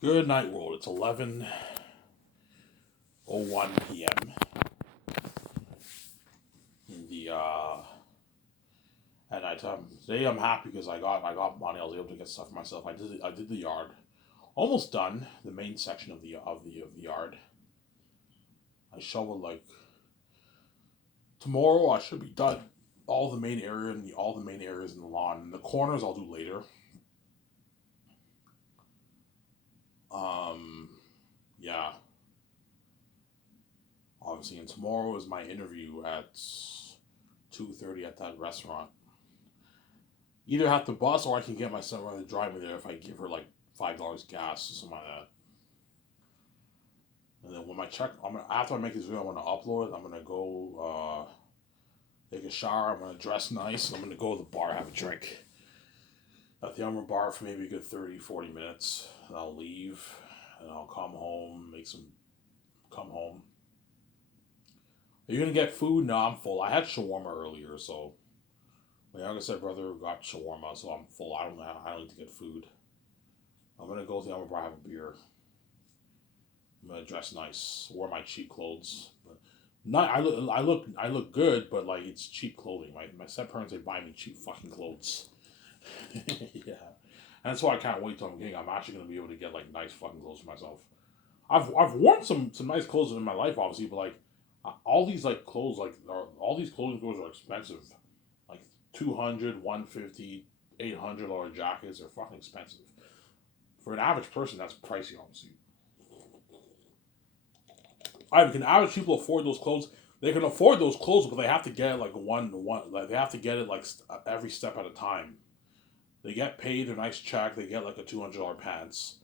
Good night, world. It's 11:01 p.m. in the at nighttime. Today I'm happy because I got money. I was able to get stuff for myself. I did the yard. Almost done. The main section of the yard. I shoveled like tomorrow. I should be done. All the main areas in the lawn. And the corners I'll do later. Um, yeah. Obviously, and tomorrow is my interview at 2:30 at that restaurant. Either have to bus or I can get my stepmother to drive me there if I give her like $5 gas or something like that. And then when my check, after I make this video, I'm gonna upload it. I'm gonna go take a shower. I'm gonna dress nice. And I'm gonna go to the bar, have a drink at the Umber Bar for maybe a good 30, 40 minutes. And I'll leave and I'll come home, come home. Are you gonna get food? No, I'm full. I had shawarma earlier, so my younger said brother got shawarma, so I'm full. I don't need to get food. I'm gonna go to the Umber Bar, have a beer. I'm gonna dress nice, wear my cheap clothes. But not I look good, but like it's cheap clothing. My step parents they buy me cheap fucking clothes. Yeah, and that's why I can't wait till I'm getting. I'm actually gonna be able to get like nice fucking clothes for myself. I've worn some nice clothes in my life, obviously, but like all these like clothes all these clothing stores are expensive. Like 200, 150, $800 jackets are fucking expensive. For an average person, that's pricey, obviously. I can average people afford those clothes. They can afford those clothes, but they have to get it like one. Like they have to get it like every step at a time. They get paid a nice check. They get like a $200 pants.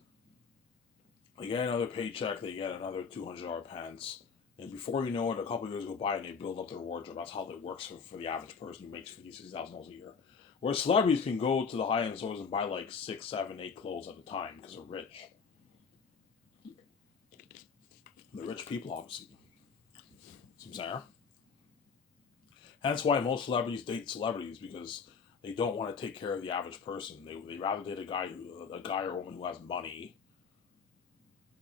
They get another paycheck. They get another $200 pants. And before you know it, a couple of years go by and they build up their wardrobe. That's how it works for the average person who makes $50,000, $60,000 a year. Whereas celebrities can go to the high end stores and buy like six, seven, eight clothes at a time because they're rich. They're rich people, obviously. See what I'm saying? That's why most celebrities date celebrities because they don't want to take care of the average person. They rather date a guy or a woman who has money.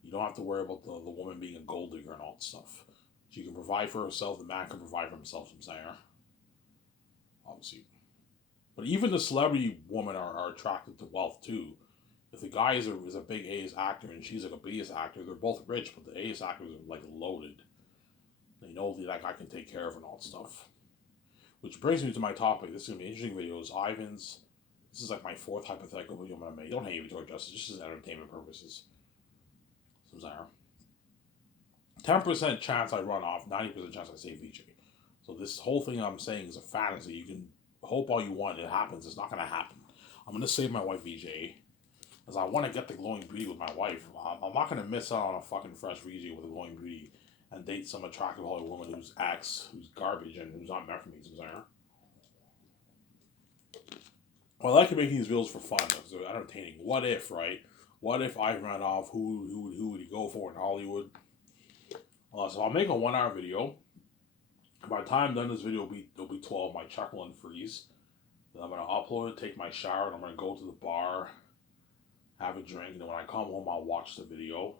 You don't have to worry about the woman being a gold digger and all that stuff. She can provide for herself. The man can provide for himself. I'm saying, obviously. But even the celebrity women are attracted to wealth too. If the guy is a big A actor and she's like a B actor, they're both rich, but the A actors are like loaded. They know that guy can take care of and all that stuff. Which brings me to my topic. This is gonna be an interesting video. Is Ivan's. This is like my fourth hypothetical video I'm gonna make. Don't hate me toward justice, just as entertainment purposes. So 10% chance I run off, 90% chance I save VJ. So this whole thing I'm saying is a fantasy. You can hope all you want, it happens. It's not gonna happen. I'm gonna save my wife VJ. Because I want to get the glowing beauty with my wife. I'm not gonna miss out on a fucking fresh VJ with a glowing beauty and date some attractive Hollywood woman who's garbage and who's not meant for me. So well, I like making these videos for fun. They're entertaining. What if, right? What if I ran off? Who would he go for in Hollywood? So I'll make a 1 hour video. By the time I'm done this video, it'll be 12. My check will unfreeze. Then I'm gonna upload it, take my shower, and I'm gonna go to the bar, have a drink, and then when I come home, I'll watch the video.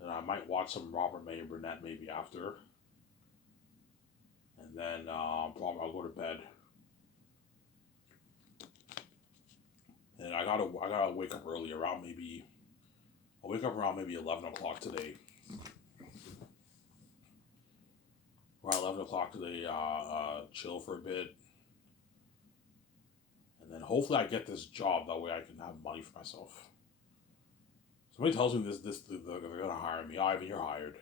And I might watch some Robert May Burnett maybe after. And then probably I'll go to bed. And I gotta wake up early around maybe I'll wake up around maybe 11 o'clock today. Around 11 o'clock today, chill for a bit, and then hopefully I get this job. That way I can have money for myself. Somebody tells me they're gonna hire me. Ivan, you're hired.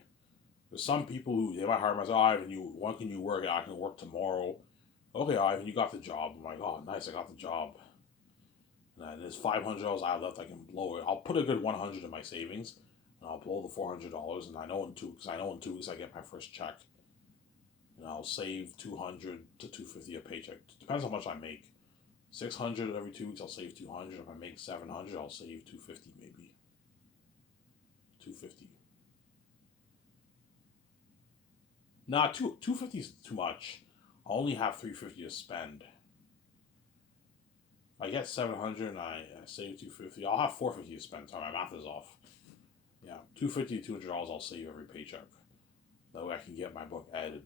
There's some people who they might hire me. I say, Ivan, when can you work? I can work tomorrow. Okay, Ivan, you got the job. I'm like, oh, nice, I got the job. And there's $500 I have left. I can blow it. I'll put a good 100 in my savings, and I'll blow the $400. And I know in 2 weeks I get my first check, and I'll save 200 to 250 a paycheck. Depends how much I make. 600 every 2 weeks, I'll save 200. If I make 700, I'll save 250 maybe. 250. Nah, 250 is too much. I only have 350 to spend. I get 700 and I save 250. I'll have 450 to spend. Sorry, my math is off. Yeah, 250 to $200 I'll save every paycheck. That way I can get my book added.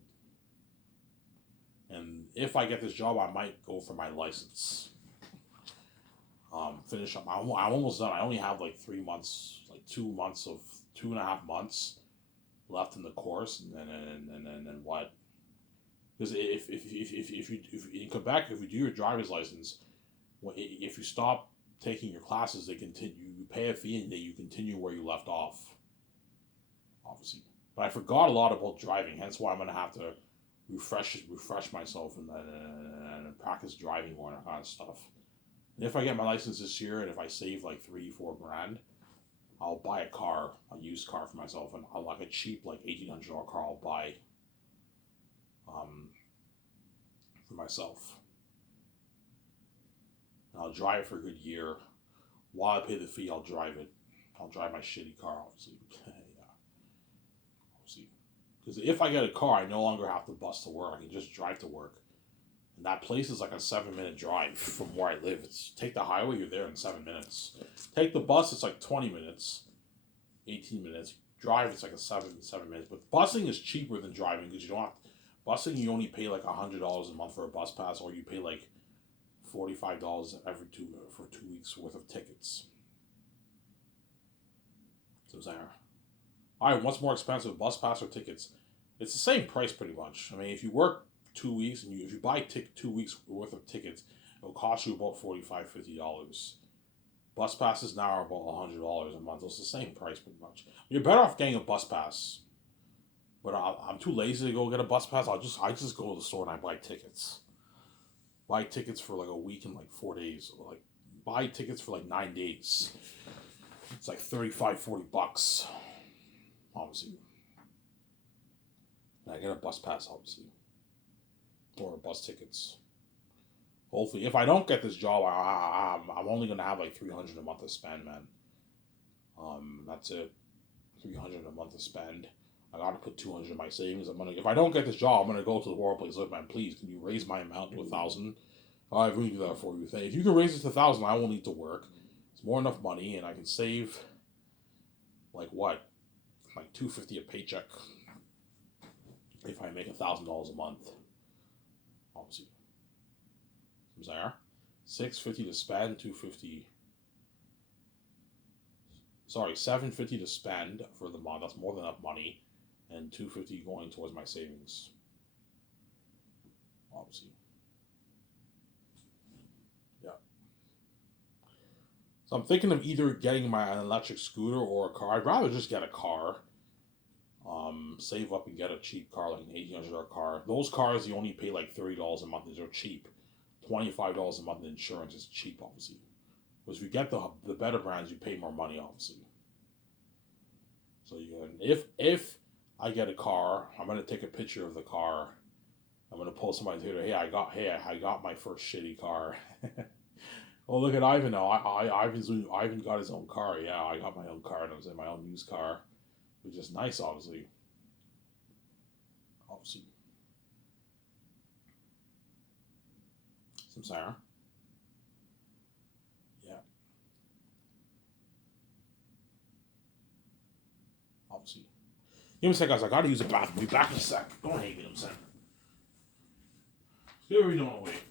And if I get this job, I might go for my license. Finish up. I'm almost done. I only have like 3 months, like 2 months of 2.5 months left in the course, and then what? Because if in Quebec, if you do your driver's license, if you stop taking your classes, they continue. You pay a fee and then you continue where you left off. Obviously, but I forgot a lot about driving. Hence why I'm gonna have to refresh myself and practice driving more and that kind of stuff. And if I get my license this year, and if I save like 3-4 grand, I'll buy a used car for myself, and I'll like a cheap like $1,800 car. I'll buy um, for myself. And I'll drive it for a good year. While I pay the fee, I'll drive it. I'll drive my shitty car, obviously. Yeah, obviously. Because if I get a car, I no longer have to bus to work. I can just drive to work. And that place is like a 7-minute drive from where I live. It's take the highway, you're there in 7 minutes. Take the bus, it's like 20 minutes, 18 minutes. Drive, it's like a 7 minutes. But busing is cheaper than driving because you don't have busing. You only pay like $100 a month for a bus pass, or you pay like $45 every for 2 weeks worth of tickets. So it's there. All right, what's more expensive, bus pass or tickets? It's the same price pretty much. I mean, if you work 2 weeks and if you buy 2 weeks worth of tickets, it'll cost you about $45-50. Bus passes now are about $100 a month. It's the same price pretty much. You're better off getting a bus pass. But I'm too lazy to go get a bus pass. I just go to the store and I buy tickets. Buy tickets for like a week and like 4 days. Like buy tickets for like 9 days. It's like $35-40, obviously. And I get a bus pass, obviously, or bus tickets. Hopefully, if I don't get this job, I'm only gonna have like $300 a month to spend, man. That's it. $300 a month to spend. I gotta put $200 in my savings. If I don't get this job, I'm gonna go to the Royal Place. Look, man, please, can you raise my amount to 1,000? I really do that for you. If you can raise it to 1,000, I won't need to work. It's more enough money, and I can save like what, like $250 a paycheck if I make $1,000 a month. Obviously, there. $650 to spend, $250. Sorry, $750 to spend for the month. That's more than enough money, and $250 going towards my savings. Obviously, yeah. So I'm thinking of either getting an electric scooter or a car. I'd rather just get a car. Save up and get a cheap car, like an $1,800 car. Those cars you only pay like $30 a month. They're cheap. $25 a month in insurance is cheap, obviously. Because if you get the better brands, you pay more money, obviously. So you can, if I get a car, I'm gonna take a picture of the car. I'm gonna post on my Twitter. Hey, I got my first shitty car. Oh, look at Ivan now. Ivan got his own car. Yeah, I got my own car, and I was in my own used car, which is nice, obviously. Obviously, some Sarah. Yeah, obviously. Give me a sec, guys. I gotta use the bathroom. Be back in a sec. Don't hate me, I'm saying. Here we don't wait.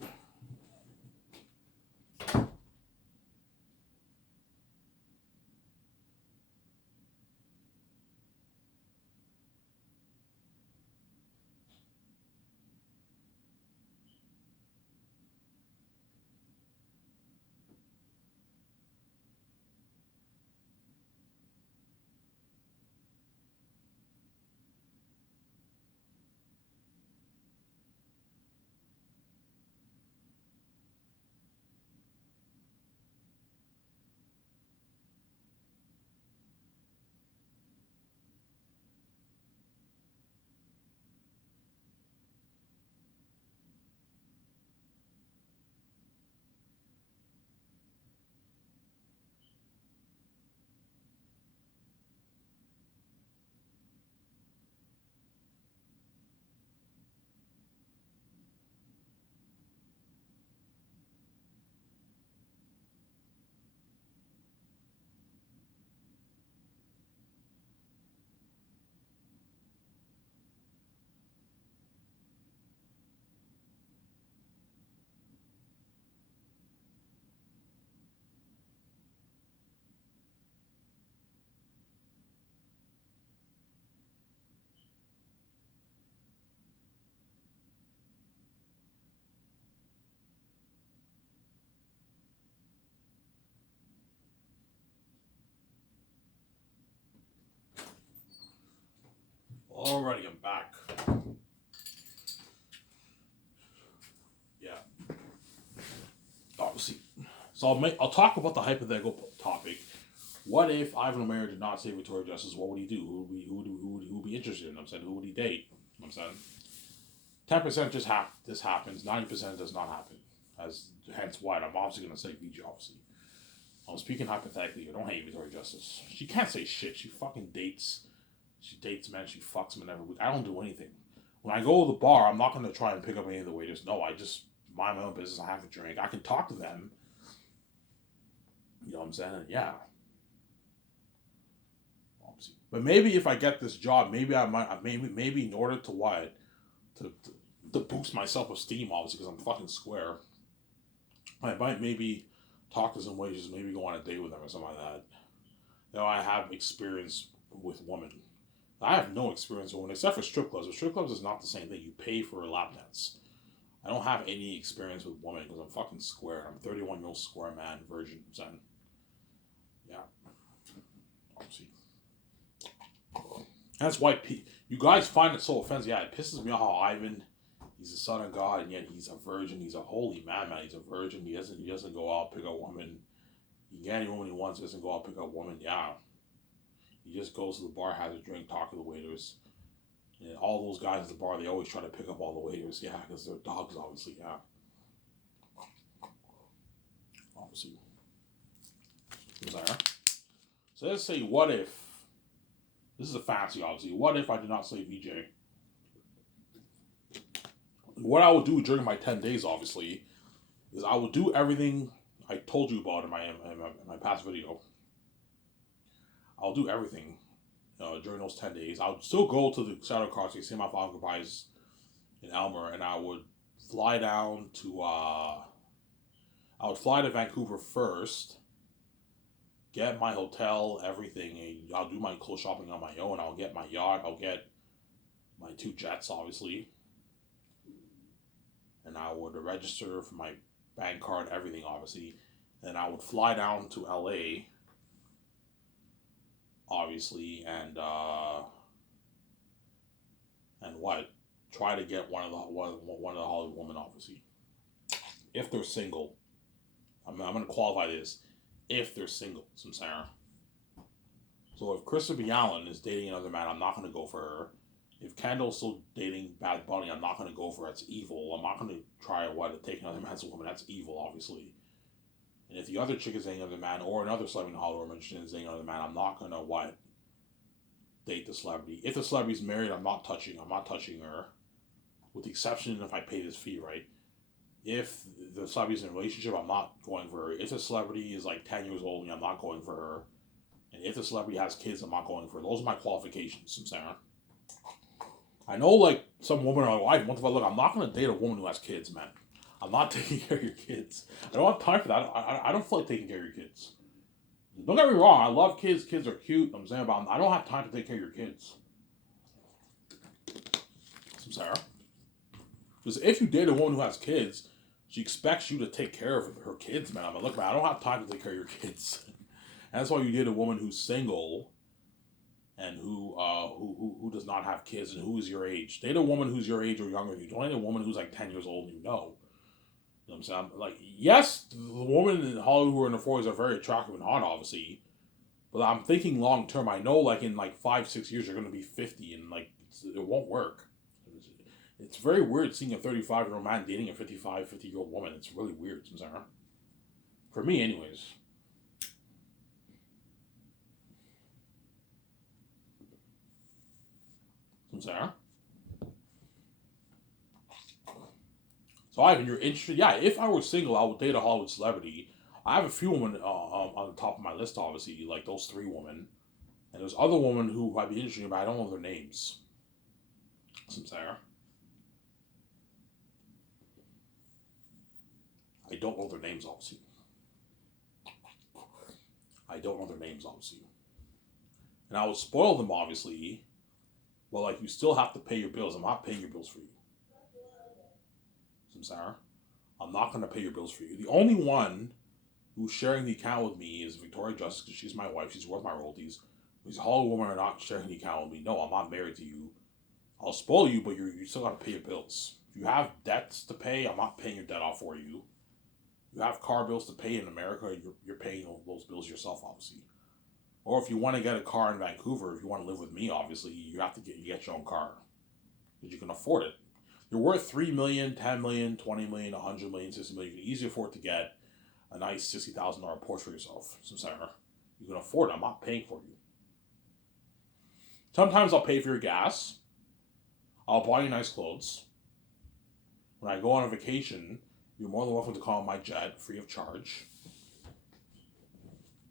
Alrighty, I'm back. Yeah. Obviously. So I'll talk about the hypothetical topic. What if Ivan O'Mara did not say Victoria Justice? What would he do? Who would be interested in? I'm saying, who would he date? I'm saying, 10% this happens. 90% does not happen. As hence why I'm obviously gonna say VJ. Obviously, I'm speaking hypothetically. I don't hate Victoria Justice. She can't say shit. She fucking dates. She dates men. She fucks men every week. I don't do anything. When I go to the bar, I'm not gonna try and pick up any of the waiters. No, I just mind my own business. I have a drink. I can talk to them. You know what I'm saying? Yeah. But maybe if I get this job, maybe I might, maybe in order to what, to boost my self esteem, obviously, because I'm fucking square. I might maybe talk to some waiters, maybe go on a date with them or something like that. You know, I have experience with women. I have no experience with women except for strip clubs. But strip clubs is not the same thing. You pay for lap dance. I don't have any experience with women because I'm fucking square. I'm 31-year-old square man, virgin, son. Yeah. Obviously. That's why you guys find it so offensive. Yeah, it pisses me off how Ivan, he's the son of God, and yet he's a virgin. He's a holy man. He's a virgin. He doesn't go out pick up woman. He can get any woman he wants. He doesn't go out pick up woman. Yeah, he just goes to the bar, has a drink, talk to the waiters. And all those guys at the bar, they always try to pick up all the waiters. Yeah, because they're dogs, obviously. Yeah, obviously. So let's say, what if? This is a fantasy, obviously. What if I did not say VJ? What I would do during my 10 days, obviously, is I would do everything I told you about in my past video. I'll do everything during those 10 days. I would still go to the Shadow Crossing, see my father goodbyes in Elmer, and I would fly down to, I would fly to Vancouver first, get my hotel, everything, and I'll do my clothes shopping on my own. I'll get my yacht, I'll get my 2 jets, obviously, and I would register for my bank card, everything, obviously, and I would fly down to LA, obviously, and what? Try to get one of the Hollywood women, obviously, if they're single. I'm going to qualify this. If they're single, some Sarah. So if Christopher Allen is dating another man, I'm not going to go for her. If Kendall's still dating Bad Bunny, I'm not going to go for her. That's evil. I'm not going to try to take another man's woman. That's evil, obviously. And if the other chick is dating another man, or another celebrity in Hollywood is dating another man, I'm not going to date the celebrity. If the celebrity's married, I'm not touching her. With the exception if I pay this fee, right? If the celebrity's in a relationship, I'm not going for her. If the celebrity is like 10 years old, I'm not going for her. And if the celebrity has kids, I'm not going for her. Those are my qualifications, I'm saying. I know, like, some women are like, look, I'm not going to date a woman who has kids, man. I'm not taking care of your kids. I don't have time for that. I don't feel like taking care of your kids. Don't get me wrong, I love kids. Kids are cute, I'm saying, but I don't have time to take care of your kids. I'm sorry. Because if you date a woman who has kids, she expects you to take care of her kids, man. I'm like, look, man, I don't have time to take care of your kids. And that's why you date a woman who's single and who does not have kids and who is your age. Date a woman who's your age or younger than you. Don't date a woman who's like 10 years old and you know. You know what I'm saying? Like, yes, the women in Hollywood who are in the 40s are very attractive and hot, obviously. But I'm thinking long term. I know, like, in like 5-6 years, you're going to be 50 and like it won't work. It's very weird seeing a 35-year-old man dating a 50-year-old woman. It's really weird, Sarah. For me, anyways. Sarah. So, Ivan, you're interested? Yeah, if I were single, I would date a Hollywood celebrity. I have a few women on the top of my list, obviously, like those 3 women. And there's other women who I'd be interested in, but I don't know their names. Sarah. I don't know their names, obviously. And I would spoil them, obviously. But, like, you still have to pay your bills. I'm not paying your bills for you. Sarah. I'm not going to pay your bills for you. The only one who's sharing the account with me is Victoria Justice, because she's my wife. She's worth my royalties. These Hollywood women are not sharing the account with me. No, I'm not married to you. I'll spoil you, but you still got to pay your bills. If you have debts to pay, I'm not paying your debt off for you. You have car bills to pay in America, you're paying those bills yourself, obviously. Or if you want to get a car in Vancouver, if you want to live with me, obviously, you have to get your own car. Because you can afford it. You're worth 3 million, 10 million, 20 million, 100 million, 60 million. You can easily afford to get a nice $60,000 Porsche for yourself. Some center. You can afford it. I'm not paying for you. Sometimes I'll pay for your gas. I'll buy you nice clothes. When I go on a vacation, you're more than welcome to call my jet free of charge.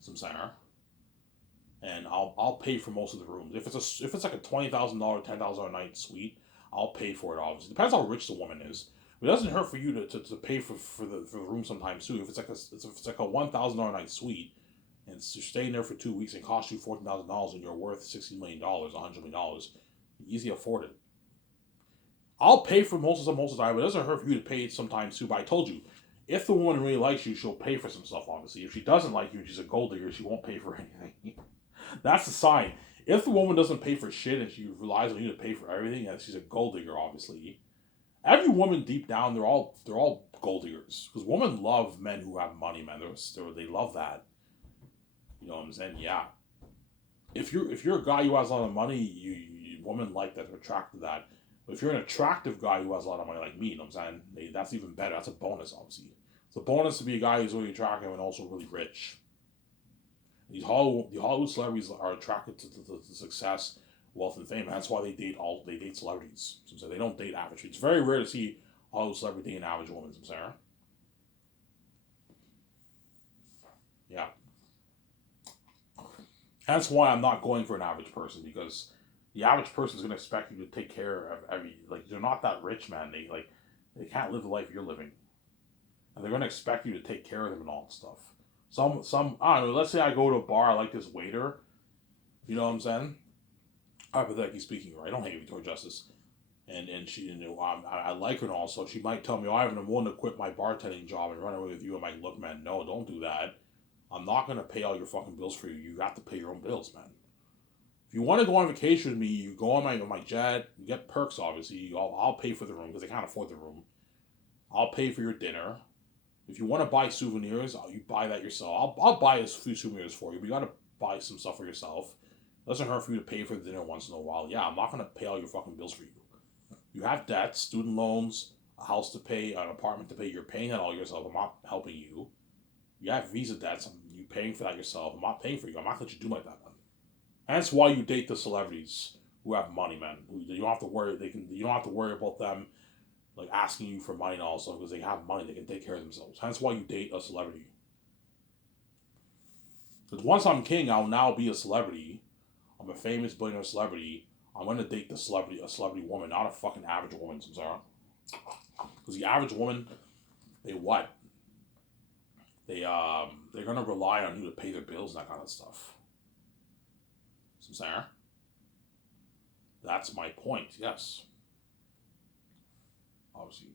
Some center. And I'll pay for most of the rooms. If it's like a $20,000, $10,000 a night suite, I'll pay for it. Obviously, depends how rich the woman is. It doesn't hurt for you to pay for the room sometimes too. If it's like a $1,000 night suite, and you're staying there for 2 weeks and costs you $14,000, and you're worth $60 million, $100 million, you easily afford it. I'll pay for most of the time, but it doesn't hurt for you to pay it sometimes too. But I told you, if the woman really likes you, she'll pay for some stuff. Obviously, if she doesn't like you, she's a gold digger. She won't pay for anything. That's the sign. If the woman doesn't pay for shit and she relies on you to pay for everything, and she's a gold digger, obviously. Every woman deep down, they're all gold diggers. Because women love men who have money, man. They love that. You know what I'm saying? Yeah. If you're a guy who has a lot of money, women like that, they're attracted to that. But if you're an attractive guy who has a lot of money like me, you know what I'm saying? That's even better. That's a bonus, obviously. It's a bonus to be a guy who's really attractive and also really rich. The Hollywood celebrities are attracted to success, wealth, and fame. That's why they date celebrities. So they don't date average. It's very rare to see a Hollywood celebrity dating an average woman. Sarah. Yeah. That's why I'm not going for an average person, because the average person is going to expect you to take care of they're not that rich, man. They can't live the life you're living, and they're going to expect you to take care of them and all that stuff. Some I don't know. Let's say I go to a bar. I like this waiter. You know what I'm saying? Hypothetically speaking, right? I don't hate Victoria Justice, and she, I like her and all. So she might tell me, "Oh, I'm willing to quit my bartending job and run away with you." I'm like, "Look, man, no, don't do that. I'm not gonna pay all your fucking bills for you. You have to pay your own bills, man. If you want to go on vacation with me, you go on my jet. You get perks, obviously. I'll pay for the room because I can't afford the room. I'll pay for your dinner. If you want to buy souvenirs, you buy that yourself. I'll buy a few souvenirs for you, but you got to buy some stuff for yourself. It doesn't hurt for you to pay for the dinner once in a while. Yeah, I'm not going to pay all your fucking bills for you. You have debts, student loans, a house to pay, an apartment to pay. You're paying that all yourself. I'm not helping you. You have visa debts. You paying for that yourself. I'm not paying for you. I'm not going to let you do like that, man. And that's why you date the celebrities who have money, man. You don't have to worry. You don't have to worry about them like asking you for money also, because they have money, they can take care of themselves. That's why you date a celebrity. Because once I'm king, I'll now be a celebrity. I'm a famous billionaire celebrity. I'm gonna date a celebrity woman, not a fucking average woman. I'm sorry. Because the average woman, they what? They're gonna rely on you to pay their bills and that kind of stuff. I'm sorry. That's my point. Yes. Obviously.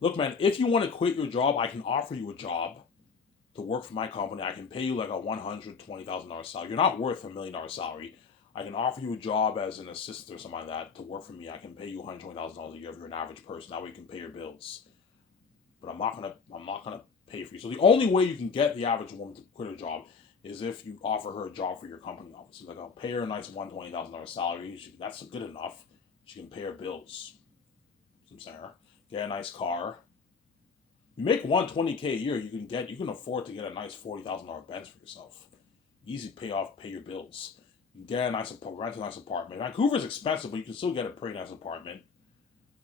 Look, man, if you want to quit your job, I can offer you a job to work for my company. I can pay you like a $120,000 salary. You're not worth $1 million salary. I can offer you a job as an assistant or something like that to work for me. I can pay you $120,000 a year if you're an average person. That way you can pay your bills. But I'm not gonna pay for you. So the only way you can get the average woman to quit her job is if you offer her a job for your company. Obviously, like I'll pay her a nice $120,000 salary. That's good enough. She can pay her bills. Some Sarah. Get a nice car. You make $120K a year, you can afford to get a nice $40,000 Benz for yourself. Easy pay your bills. You can get a nice rent a nice apartment. Vancouver's expensive, but you can still get a pretty nice apartment.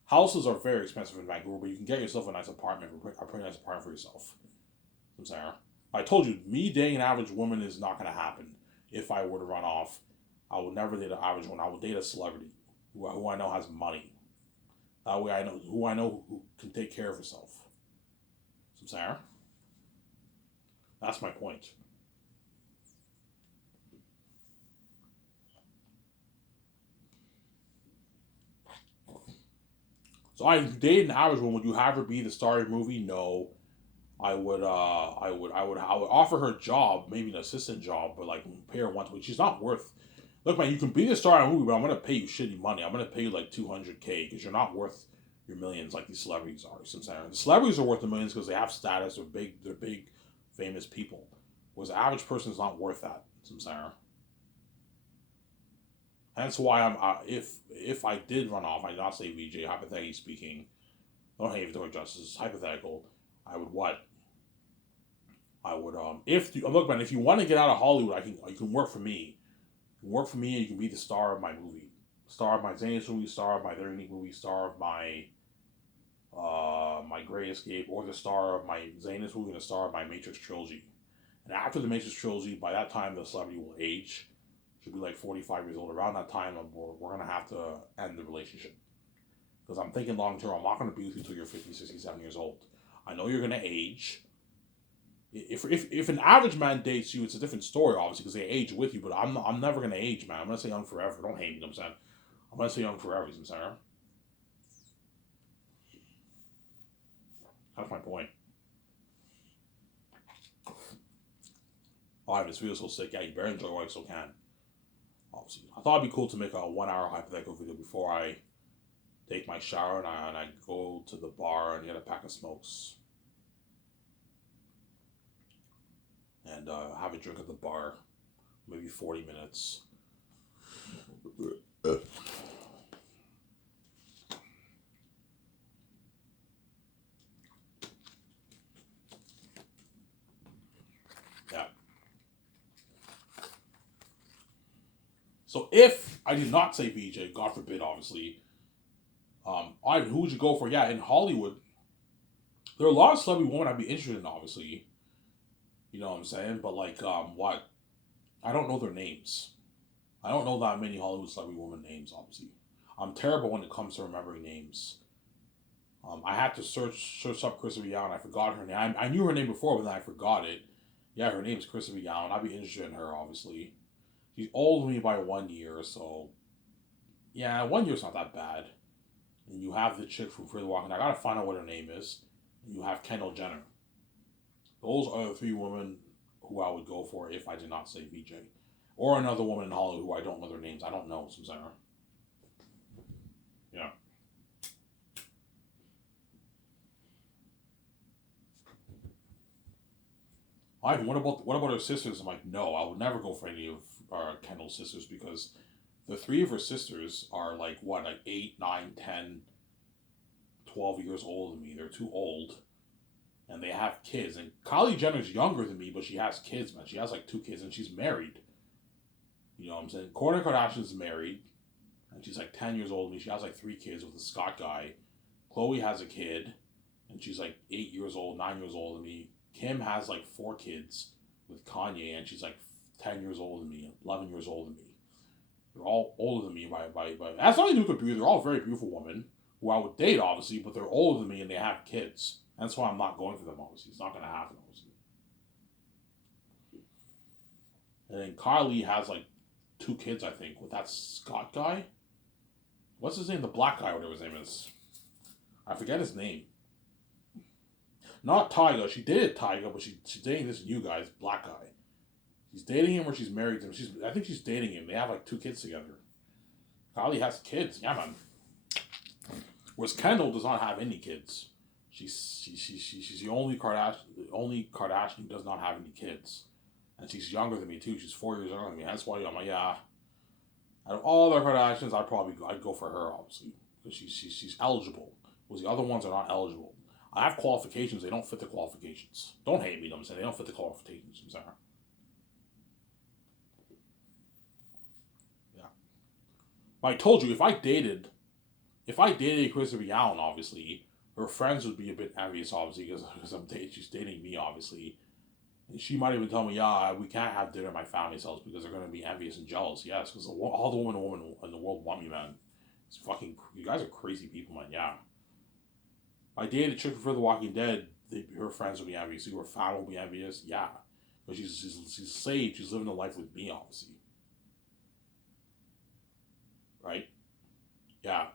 Houses are very expensive in Vancouver, but you can get yourself a nice apartment, a pretty nice apartment for yourself. I'm saying. I told you, me dating an average woman is not going to happen. If I were to run off, I would never date an average woman. I would date a celebrity who I know has money. That way I know who can take care of herself. Some Sarah. That's my point. So I date an average woman. Would you have her be the star of your movie? No. I would offer her a job, maybe an assistant job, but like pay her once a week. She's not worth Look, man, you can be the star in a movie, but I'm gonna pay you shitty money. I'm gonna pay you like 200K because you're not worth your millions like these celebrities are. Sometimes the celebrities are worth the millions because they have status. They're big, famous people. Whereas the average person is not worth that. Sometimes. Hence why if I did run off, I did not say VJ. Hypothetically speaking, don't hate the justice. Hypothetical. I would what? I would if you look, man, if you want to get out of Hollywood, you can work for me. You can work for me, and you can be the star of my movie, star of my Zane's movie, star of my Very Unique movie, star of my Great Escape, or the star of my Zane's movie and the star of my Matrix trilogy. And after the Matrix trilogy, by that time the celebrity will age. Should be like 45 years old. Around that time, we're gonna have to end the relationship because I'm thinking long term. I'm not gonna be with you until you're 50, 60, 70 years old. I know you're gonna age. If an average man dates you, it's a different story, obviously, because they age with you. But I'm never gonna age, man. I'm gonna stay young forever. Don't hate me, you know what I'm saying. I'm gonna stay young forever, you know what I'm saying. That's my point. Oh, this video's so sick. Yeah, you better enjoy while you still can. Obviously, I thought it'd be cool to make a 1 hour hypothetical video before I take my shower and I go to the bar and get a pack of smokes and have a drink at the bar, maybe 40 minutes. Yeah. So if I did not say VJ, God forbid, obviously, who would you go for? Yeah, in Hollywood, there are a lot of celebrity women I'd be interested in, obviously. You know what I'm saying? But like, what? I don't know their names. I don't know that many Hollywood celebrity women names, obviously. I'm terrible when it comes to remembering names. I had to search up Christopher Young. I forgot her name. I knew her name before, but then I forgot it. Yeah, her name's Christopher Young. I'd be interested in her, obviously. She's older than me by 1 year, so yeah, 1 year's not that bad. And you have the chick from Fear the Walking Dead. I gotta find out what her name is. And you have Kendall Jenner. Those are the three women who I would go for if I did not say VJ. Or another woman in Hollywood who I don't know their names. I don't know, Susanna. Yeah. Ivan, what about her sisters? I'm like, no, I would never go for any of Kendall's sisters because the three of her sisters are like what, like 8, 9, 10, 12 years older than me. They're too old. And they have kids. And Kylie Jenner's younger than me, but she has kids, man. She has like 2 kids and she's married. You know what I'm saying? Kourtney Kardashian's married. And she's like 10 years old than me. She has like 3 kids with a Scott guy. Khloe has a kid. And she's like 8 years old, 9 years old than me. Kim has like 4 kids with Kanye. And she's like 10 years older than me, 11 years older than me. They're all older than me by that's nothing to do with beauty. They're all very beautiful women who I would date, obviously, but they're older than me and they have kids. That's why I'm not going for them, obviously. It's not going to happen, obviously. And then Kylie has like 2 kids, I think, with that Scott guy. What's his name? The black guy, whatever his name is. I forget his name. Not Tyga. She dated Tyga, but she's dating this new guy, this black guy. She's dating him or she's married to him. I think she's dating him. They have like 2 kids together. Kylie has kids. Yeah, man. Whereas Kendall does not have any kids. She's the only Kardashian who does not have any kids, and she's younger than me too. She's 4 years younger than me. That's why I'm like, yeah. Out of all the Kardashians, I'd go for her, obviously, because she's eligible. Whereas the other ones are not eligible. I have qualifications. They don't fit the qualifications. Don't hate me. I'm saying they don't fit the qualifications. I'm sorry. Yeah. But I told you if I dated Christopher Allen, obviously, her friends would be a bit envious, obviously, because she's dating me, obviously. And she might even tell me, yeah, we can't have dinner at my family's house because they're going to be envious and jealous. Yes, because all the women in the world want me, man. It's fucking, you guys are crazy people, man, yeah. I dated a chick for The Walking Dead, her friends would be envious. Her family would be envious, yeah. But she's saved, she's living a life with me, obviously. Right? Yeah.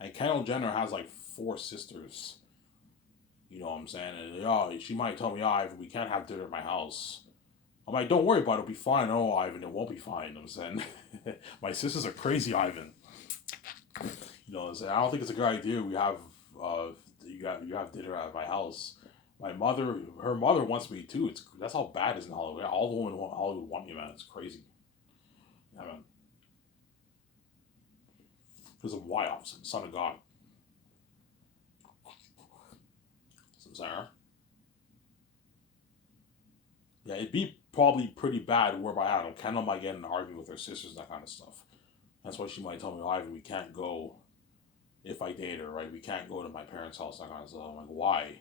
And Kendall Jenner has like 4 sisters. You know what I'm saying? And she might tell me, we can't have dinner at my house. I'm like, don't worry about it, it'll be fine. Oh, Ivan, it won't be fine. I'm saying, my sisters are crazy, Ivan. I'm saying, I don't think it's a good idea. We have, you have dinner at my house. My mother, her mother wants me too. That's how bad it is in Hollywood. All the women in Hollywood want me, man. It's crazy. Yeah, man. Because of why, obviously, son of God. So, Sarah. Yeah, it'd be probably pretty bad whereby I don't know, Kendall might get in an argument with her sisters, that kind of stuff. That's why she might tell me, oh, Ivan, we can't go if I date her, right? We can't go to my parents' house, that kind of stuff. I'm like, why?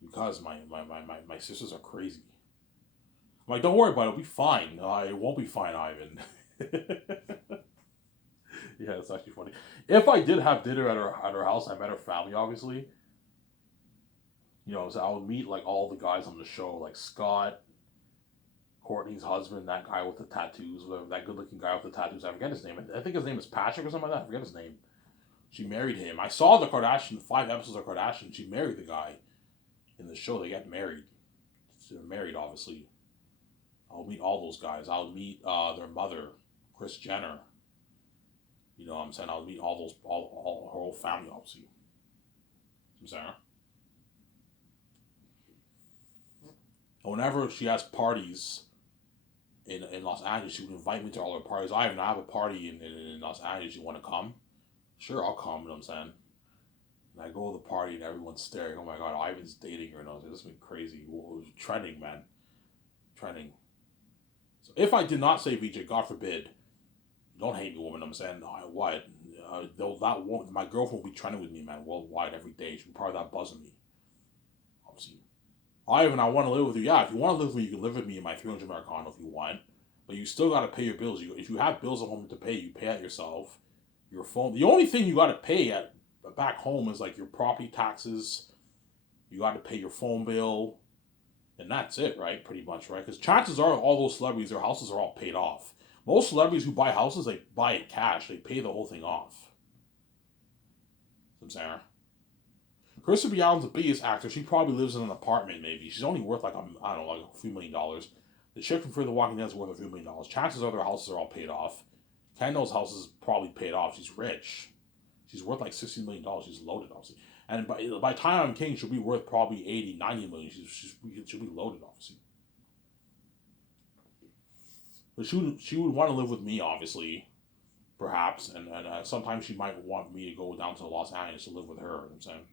Because my sisters are crazy. I'm like, don't worry about it, it'll be fine. It won't be fine, Ivan. Yeah, it's actually funny. If I did have dinner at her house, I met her family, obviously. So I would meet like all the guys on the show, like Scott, Courtney's husband, that guy with the tattoos, whatever, that good looking guy with the tattoos. I forget his name. I think his name is Patrick or something like that. I forget his name. She married him. I saw the Kardashian, 5 episodes of Kardashian. She married the guy in the show. They get married. So they're married, obviously. I'll meet all those guys. I'll meet their mother, Kris Jenner. You know what I'm saying? I'll meet all her whole family, obviously. I'm saying. And whenever she has parties in Los Angeles, she would invite me to all her parties. I have a party in Los Angeles. You want to come? Sure, I'll come. You know what I'm saying? And I go to the party and everyone's staring. Oh my God, Ivan's dating her. This has been crazy. It was trending, man. Trending. So if I did not say VJ, God forbid, don't hate me, woman. I'm saying, what? That won't. My girlfriend will be trending with me, man, worldwide every day. She'll be part of that buzz of me. Obviously. Ivan, I want to live with you. Yeah, if you want to live with me, you can live with me in my 300 Americano if you want. But you still got to pay your bills. If you have bills at home to pay, you pay it yourself. Your phone. The only thing you got to pay at back home is like your property taxes. You got to pay your phone bill, and that's it, right? Pretty much, right? Because chances are all those celebrities, their houses are all paid off. Most celebrities who buy houses, they buy it cash. They pay the whole thing off. I'm saying. Kristen Bell's the biggest actor. She probably lives in an apartment, maybe. She's only worth like, I don't know, like a few $1,000,000. The chick from Fear the Walking Dead is worth a few $1,000,000. Chances are their houses are all paid off. Kendall's house is probably paid off. She's rich. She's worth like $60 million. She's loaded, obviously. And by the time I'm king, she'll be worth probably 80, 90 million. She'll be loaded, obviously. But she would want to live with me, obviously, perhaps. And sometimes she might want me to go down to Los Angeles to live with her. You know what I'm saying?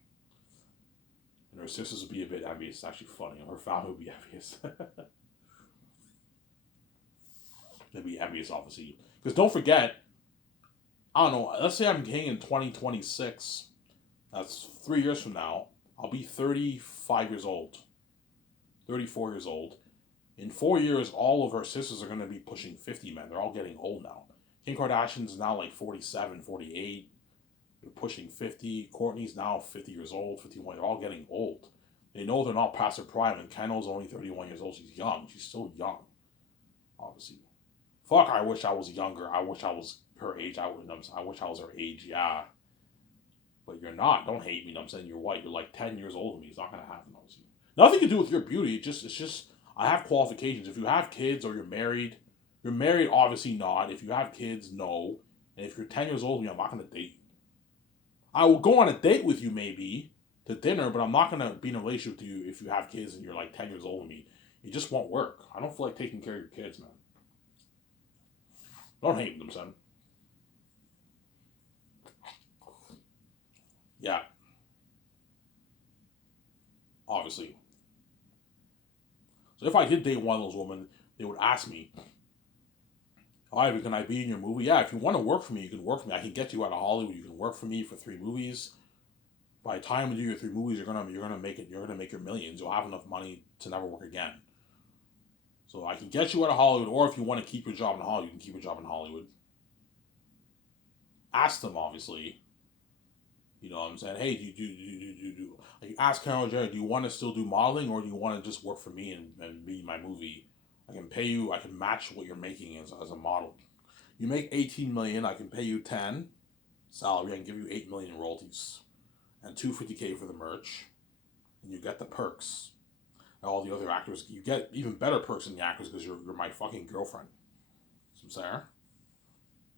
And her sisters would be a bit envious. It's actually funny. Her family would be envious. They'd be envious, obviously. Because don't forget, I don't know, let's say I'm king in 2026. That's 3 years from now. I'll be 35 years old. 34 years old. In 4 years, all of her sisters are going to be pushing 50, man. They're all getting old now. Kim Kardashian's now like 47, 48. They're pushing 50. Kourtney's now 50 years old, 51. They're all getting old. They know they're not past their prime, and Kendall's only 31 years old. She's young. She's still young, obviously. Fuck, I wish I was younger. I wish I was her age. I wish I was her age, yeah. But you're not. Don't hate me. I'm saying you're white. You're like 10 years older than me. It's not going to happen, obviously. Nothing to do with your beauty. It's just, I have qualifications. If you have kids or you're married, obviously not. If you have kids, no. And if you're 10 years older than me, I'm not going to date you. I will go on a date with you maybe to dinner, but I'm not going to be in a relationship with you if you have kids and you're like 10 years older than me. It just won't work. I don't feel like taking care of your kids, man. Don't hate them, son. Yeah. Obviously. So if I did date one of those women, they would ask me, Ivy, can I be in your movie? Yeah, if you want to work for me, you can work for me. I can get you out of Hollywood. You can work for me for 3 movies. By the time you do your 3 movies, you're gonna make it. You're gonna make your millions. You'll have enough money to never work again. So I can get you out of Hollywood, or if you want to keep your job in Hollywood, you can keep your job in Hollywood. Ask them, obviously. You know what I'm saying? Hey, do like ask Carol Jerry, do you want to still do modeling, or do you want to just work for me and be my movie? I can pay you. I can match what you're making as a model. You make 18 million. I can pay you 10 salary. I can give you 8 million in royalties, and 250K for the merch, and you get the perks. and all the other actors. You get even better perks than the actors because you're my fucking girlfriend. See what I'm saying?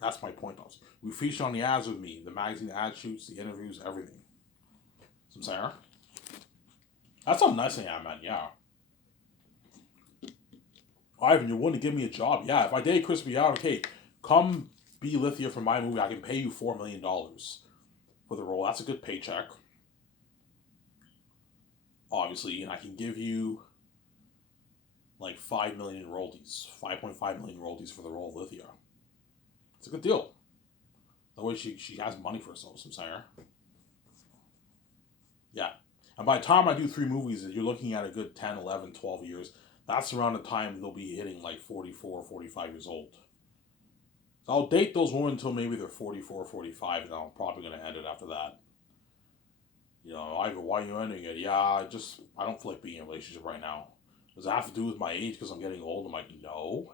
That's my point, though. We feature on the ads with me, the magazine ad shoots, the interviews, everything. See what I'm saying? That's a nice thing, yeah, man. Yeah. Ivan, you're willing to give me a job? Yeah. If I date Chris Biala, okay, come be Lithia for my movie. I can pay you $4 million for the role. That's a good paycheck, obviously, and I can give you like 5 million in royalties, 5.5 million royalties for the role of Lithia. It's a good deal. That way she has money for herself, some saying. Yeah. And by the time I do 3 movies, you're looking at a good 10, 11, 12 years. That's around the time they'll be hitting like 44, 45 years old. So I'll date those women until maybe they're 44, 45, and I'm probably going to end it after that. You know, Ivan, why are you ending it? Yeah, I don't feel like being in a relationship right now. Does it have to do with my age because I'm getting old? I'm like, no.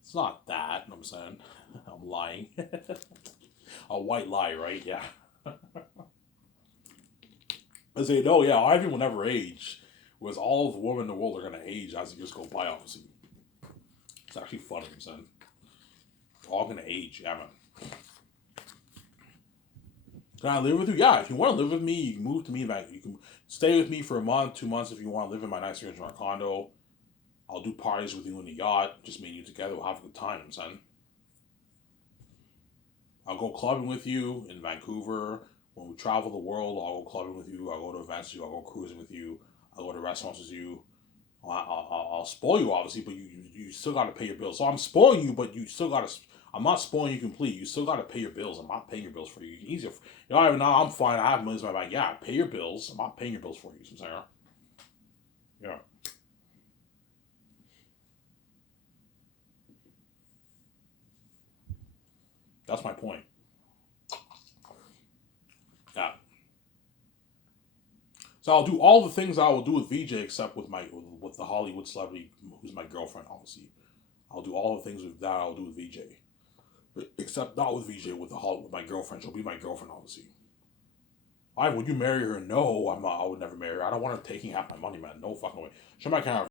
It's not that. You know what I'm saying? I'm lying. A white lie, right? Yeah. I say, no, yeah, Ivan will never age. Whereas all of the women in the world are going to age as the years go by, obviously. It's actually funny, I'm saying. We're all going to age, yeah, man. Can I live with you? Yeah, if you want to live with me, you can move to me. You can stay with me for a month, 2 months if you want to live in my nice original condo. I'll do parties with you in the yacht. Just me and you together. We'll have a good time, son. I'll go clubbing with you in Vancouver. When we travel the world, I'll go clubbing with you. I'll go to events with you. I'll go cruising with you. I'll go to restaurants with you. I'll spoil you, obviously, but you still got to pay your bills. So I'm spoiling you, but you still got to. I'm not spoiling you completely. You still got to pay your bills. I'm not paying your bills for you. Easier. You know, now I'm fine. I have millions in my bank. Yeah, pay your bills. I'm not paying your bills for you. So, yeah. That's my point. Yeah. So I'll do all the things I will do with VJ except with the Hollywood celebrity who's my girlfriend, obviously. I'll do all the things with that I'll do with VJ. Except not with VJ, with my girlfriend. She'll be my girlfriend, obviously. Would you marry her? No, I'm not. I would never marry her. I don't want her taking half my money, man. No fucking way. Show my camera.